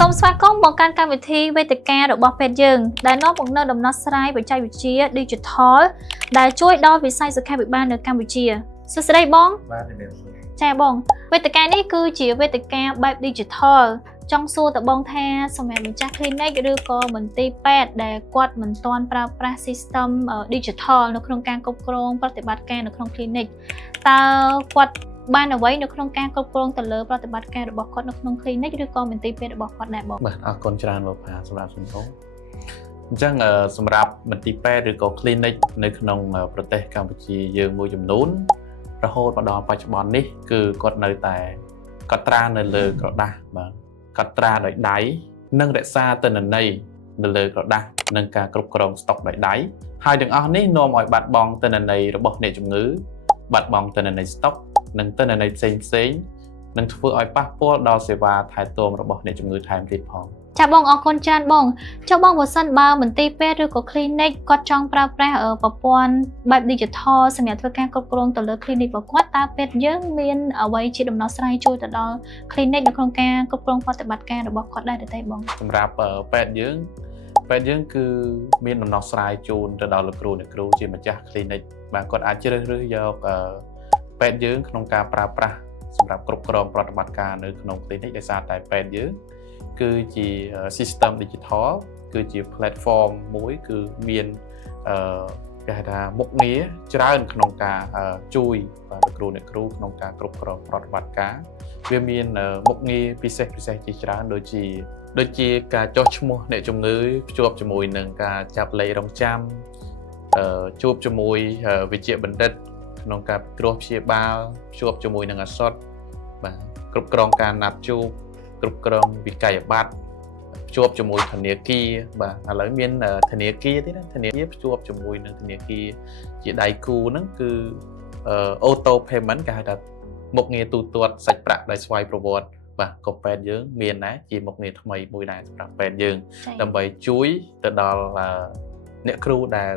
សូមស្វាគមន៍មកកាន់កម្មវិធីវេទិការបស់ពេទ្យយើងដែលនាំមកនូវដំណោះស្រាយបច្ចេកវិទ្យា Digital ដែលជួយដល់វិស័យសុខាភិបាលនៅកម្ពុជាសួស្តីបងបាទជំរាបសួរចាបងវេទិកានេះគឺជាវេទិកាបែប Digital ចង់សួរតបងថាសម្រាប់ម្ចាស់ clinic ឬក៏មន្ទីរពេទ្យដែលគាត់មិនទាន់ប្រើប្រាស់ system Digital នៅក្នុងការគ្រប់គ្រងប្រតិបត្តិការនៅក្នុង clinic តើគាត់បានអ្វីនៅក្នុងការគ្រប់គ្រងទៅលើប្រតិបត្តិការរបស់គាត់នៅក្នុង clinic ឬក៏មន្ទីរពេទ្យរបស់គាត់ដែរបងបាទអរគុណច្រើនលោកផាសម្រាប់សំណួរអញ្ចឹងសម្រាប់មន្ទីរពេទ្យឬក៏ clinic នៅក្នុងប្រទេសកម្ពុជាយើងមួយចំនួនរហូតមកដល់បច្ចុប្បន្ននេះគឺគាត់នៅតែកត់ត្រានៅលើក្រដាសបាទកត់ត្រាដោយដៃនិងរក្សាទិន្នន័យនៅលើក្រដាសនិងការគ្រប់គ្រងស្តុកដោយដៃហើយទាំងអស់នេះនាំឲ្យបាត់បង់ទិន្នន័យរបស់អ្នកជំងឺបាត់បង់ទិន្នន័យស្តុកនិងទិន្នន័យផ្សេងនឹងធ្វើឲ្យប៉ះពាល់ដល់សេវាថែទាំរបស់អ្នកជំងឺថែមទៀតផងចាបងអរគុណច្រើនបងចុះបងបើសិនបើមន្ទីរពេទ្យឬក៏ clinic គាត់ចង់ប្រើប្រាស់ប្រព័ន្ធបែប digital សម្រាប់ធ្វើការគ្រប់គ្រងទៅលើ clinic របស់គាត់តើពេទ្យយើងមានអ្វីជាដំណោះស្រាយជួយទៅដល់ clinic នៅក្នុងការគ្រប់គ្រងប្រតិបត្តិការរបស់គាត់ដែរទេបងសម្រាប់ពេទ្យយើងគឺមានដំណោះស្រាយជូនទៅដល់លោកគ្រូអ្នកគ្រូជាម្ចាស់ clinic បាទគាត់អាចជ្រើសរើសយកពេទ្យយើងក្នុងការប្រើប្រាស់សម្រាប់គ្រប់គ្រងប្រតិបត្តិការនៅក្នុង clinic ដោយសារតែពេទ្យយើងគឺជា system digital គឺជា platform មួយគឺមានគេហៅថាមុខងារច្រើនក្នុងការជួយលោកគ្រូអ្នកគ្រូក្នុងការគ្រប់គ្រងប្រតិបត្តិការវាមានមុខងារពិសេសជាច្រើនដូចជាការចុះឈ្មោះអ្នកជំងឺភ្ជាប់ជាមួយនឹងការចាប់លេខរងចាំជួបជាមួយវិជ្ជាបណ្ឌិតក្នុងការពិគ្រោះព្យាបាលភ្ជាប់ជាមួយនឹងឱសថបាទគ្រប់គ្រងការណាត់ជួបគ្រប់គ្រងវិក័យប័ត្រភ្ជាប់ជាមួយធនាគារបាទឥឡូវមានធនាគារទៀតណាធនាគារភ្ជាប់ជាមួយនឹងធនាគារជាដៃគូហ្នឹងគឺauto payment គេហៅថាមុខងារទូទាត់សាច់ប្រាក់ដោយស្វ័យប្រវត្តិបាទក៏ពេទ្យយើងមានដែរជាមុខងារថ្មីមួយដែរសម្រាប់ពេទ្យយើងដើម្បីជួយទៅដល់អ្នកគ្រូដែល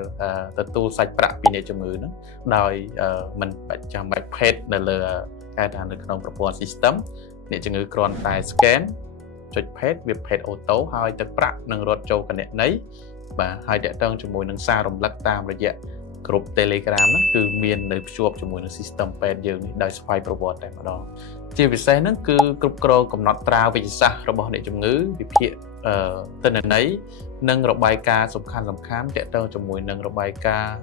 ទទួលសាច់ប្រាក់ពីអ្នកជំងឺហ្នឹងដោយមិនចាំបាច់ផេតនៅលើគេថានៅក្នុងប្រព័ន្ធ system អ្នកជំងឺគ្រាន់តែ scan ចុចផេតវាផេតអូតូហើយទឹកប្រាក់នឹងរត់ចូលគណនីបាទហើយតាក់ទងជាមួយនឹងសាររំលឹកតាមរយៈក្រុម Telegram ហ្នឹងគឺមាននៅភ្ជាប់ជាមួយនឹង system ពេទ្យយើងនេះដោយស្វ័យប្រវត្តិតែម្ដងជាពិសេសហ្នឹងគឺគ្រប់គ្រងកំណត់ត្រាវិទ្យាសាស្ត្ររបស់អ្នកជំងឺវិភាគទិន្នន័យនិងរបាយការណ៍សំខាន់តាក់ទងជាមួយនឹងរបាយការណ៍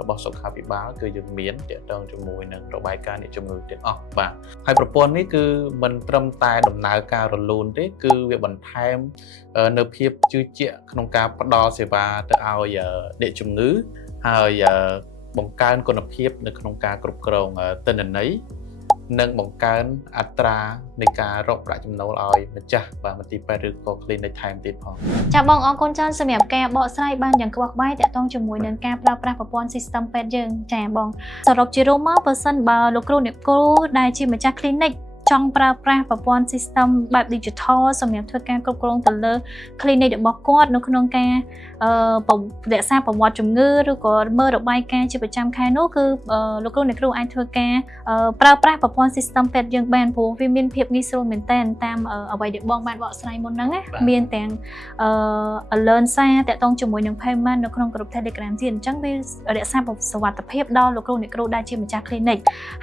របស់សុខាភិបាលគឺយើងមានតាក់ទងជាមួយនឹងរបាយការណ៍អ្នកជំងឺទាំងអស់បាទហើយប្រព័ន្ធនេះគឺមិនត្រឹមតែដំណើរការរលូនទេគឺវាបន្ថែមនៅភាពជឿជាក់ក្នុងការផ្ដល់សេវាទៅឲ្យអ្នកជំងឺហើយបង្កើនគុណភាពនៅក្នុងការគ្រប់គ្រងទិន្នន័យនិងបង្កើនអត្រានៃការរកប្រាក់ចំណូលឲ្យម្ចាស់មន្ទីរពេទ្យឬក៏ clinic ថែមទៀតផងចាបងអរគុណច្រើនសម្រាប់ការបកស្រាយបានយ៉ាងក្បោះក្បាយទាក់ទងជាមួយនឹងការប្រើប្រាស់ប្រព័ន្ធ system ពេទ្យយើងចាបងសរុបជារួមមកបើសិនបើលោកគ្រូអ្នកគ្រូដែលជាម្ចាស់ clinic ចង់ប្រើប្រាស់ប្រព័ន្ធ system បែប digital សម្រាប់ធ្វើការគ្រប់គ្រងទៅលើ clinic របស់គាត់នៅក្នុងការរក្សាប្រវត្តិជំងឺឬក៏មើលរបាយការណ៍ជាប្រចាំខែនោះគឺលោកគ្រូអ្នកគ្រូអាចធ្វើការប្រើប្រាស់ប្រព័ន្ធ system ពេទ្យយើងបានព្រោះវាមានភាពងាយស្រួលមែនទែនតាមអ្វីដែលបងបានបកស្រាយមុនហ្នឹងណាមានទាំងalert សារតាក់ទងជាមួយនឹង payment នៅក្នុងក្រុម Telegram ទៀតអញ្ចឹងវារក្សាសុវត្ថិភាពដល់លោកគ្រូអ្នកគ្រូដែលជាម្ចាស់ clinic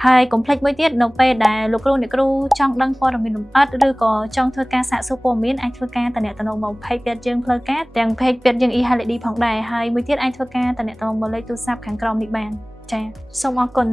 ហើយកុំភ្លេចមួយទៀតនៅពេលដែលលោកគ្រូអ្នកគ្រូចង់ដឹងព័ត៌មានលម្អិតឬក៏ចង់ធ្វើការសាកសួរព័ត៌មានអាចធ្វើការតំណែងមក page ពេទ្យយើងផ្លូវការទាំង page ពេទ្យយើង e-holiday ផងដែរហើយមួយទៀតអាចធ្វើការតំណែងមកលេខទូរស័ព្ទខាងក្រោមនេះបានចាសូមអរគុណ